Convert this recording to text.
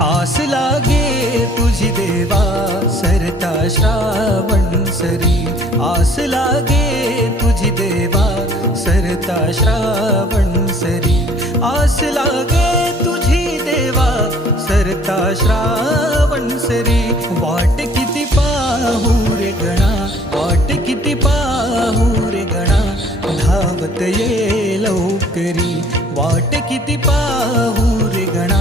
आस लागे तुझी देवा सरता श्रावण सरी, आस लागे तुझी देवा सरता श्रावण सरी, आस लागे तुझी देवा सरता श्रावण सरी. वाट किती पाहू रे गणा, वाट किती पाहू रे गणा, धावत ये लवकरी. वाट किती पाहू रे गणा,